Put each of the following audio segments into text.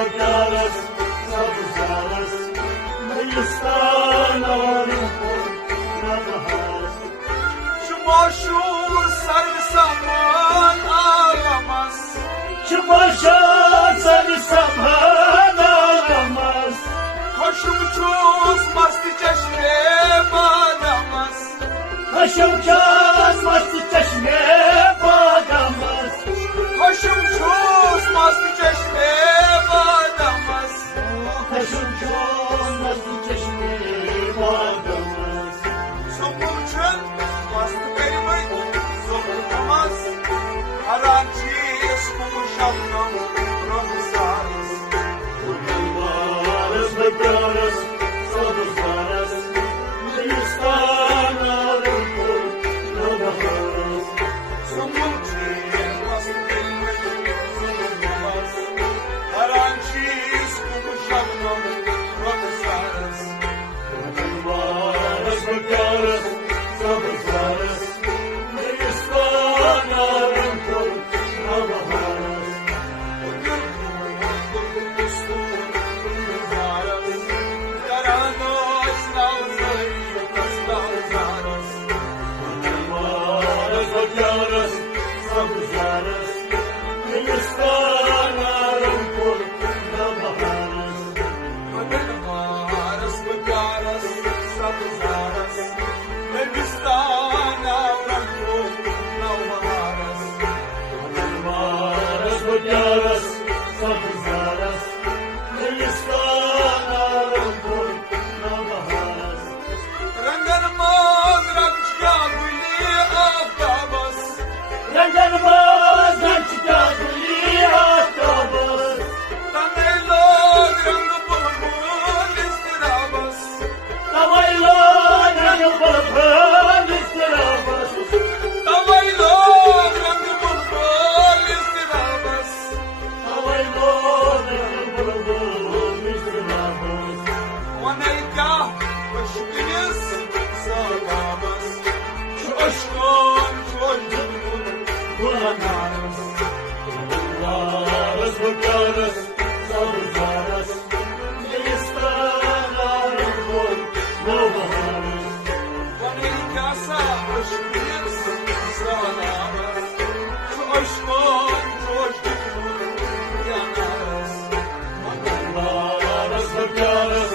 بگرس سبزرس نیستان آرم پر نبهرس شما شور سر سمان آرامس شما شور سر سمان آرامس خوشم چوز مستی چشم بادامس خوشم چوز مستی چشم بادامس خوشم چوز مستی چشم بادامس خوشم چوز مستی چشم بادامس سوپم چن مستی بریمی زوبتامس هر آنچیز کمشامنم روزارس بگرس بگرس سبزرس نیستان آرم پر نبهرس سوپم چن مستی بریمی زوبتامس هر آنچیز کمشامنم روزارس بگرس بگرس سبزرس نیستان آرم پر نبهرس بگرس سبزرس نیستان آرم پر نبهرس بگرس سبزرس نیستان آرم پر نبهرس رنگن ماز رنگچیا گلی آفتابس رنگن باز نمچکا گلی آفتابس تمیلون رنگ بلبل استرابس تمیلون رنگ بلبل استرابس تمیلون رنگ بلبل استرابس تمیلون رنگ بلبل استرابس ونیکا وشکیس سالابس شوشکون شوشکون بگرس بگرس سبزرس نیستان آرم پر نبهرس ونیکاسا وشکیس سالابس شوشکون شوشکون یانارس بگرس بگرس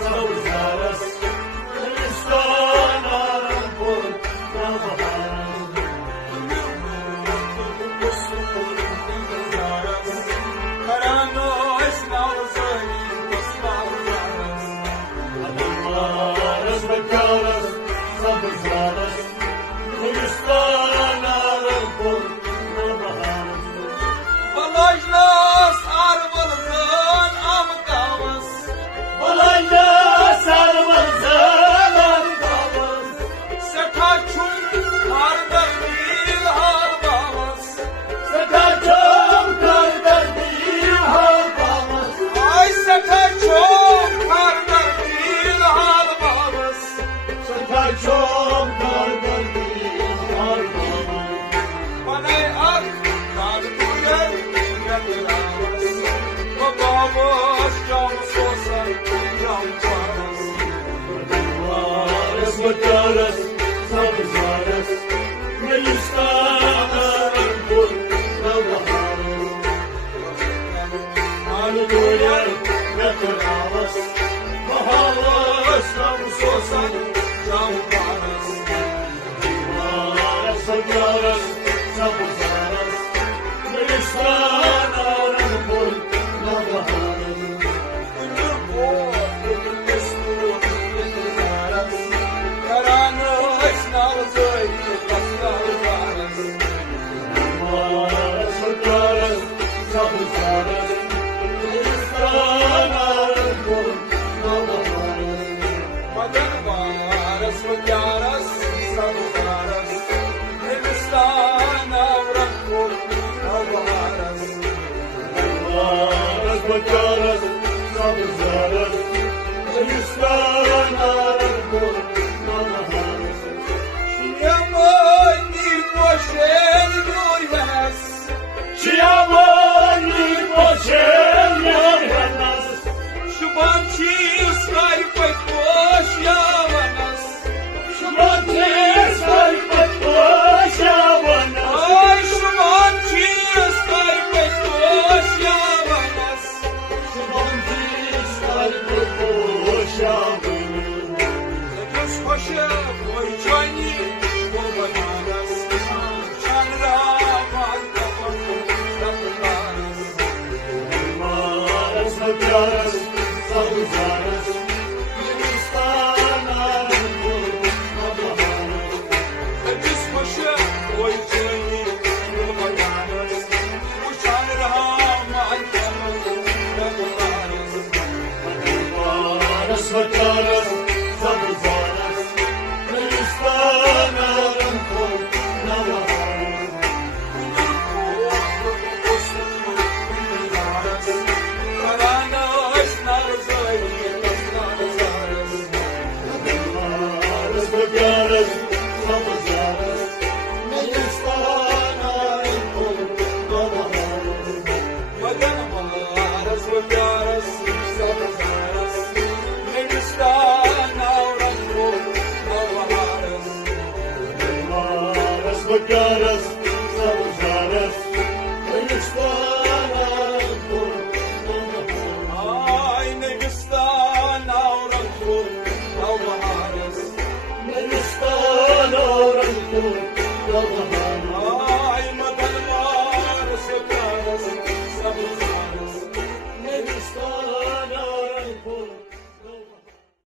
سبزرس نیستان آرم پر نبهرس بگرس سبزرس نیستان آرم پر نبهرس Balajlas arvalızın amdavız Balayla sarmazan amdavız Sekaçun kardar bil harbavız Sekaçım kardar bir halbamız Ay sekaçun kardar bil harbavız Sekaçım kardar bir halbamız Bana ak karduyel yatırağız Babamız cam sosan cam çarız Begərس سبزرس نیستان آرم پر نبهرس Hallelujah, yatırağız Baharız sosan cam çarız Begərس سبزرس نیستان آرم پر نبهرس Gülür bu, gülür mesut, gülür aras Karanlık nalzı, kaslar aras Begərس سبزرس نیستان آرم پر نبهرس Madan varas, vayaras, sabuvaras Hindistan avrak kul, avaras بگرس سبزرس نیستان آرم پر نبهرس Yaman bir boşen yoyas Çiyaman bir boşem yar băgaras, sabuzaras, Hristiyanların kolu, Allah'aras. Dispaşa oy çayı yılmayanız uçan rahman yanız Varas, băgaras, sabuzaras, Hristiyanların kolu, Allah'aras. Varas, băgaras, sabuzaras, Hristiyanların kolu, Allah'aras. Varas, băgaras, sabuzaras, Hristiyanların kolu, Allah'aras. Hristiyanların kolu, Allah'aras. Hristiyanların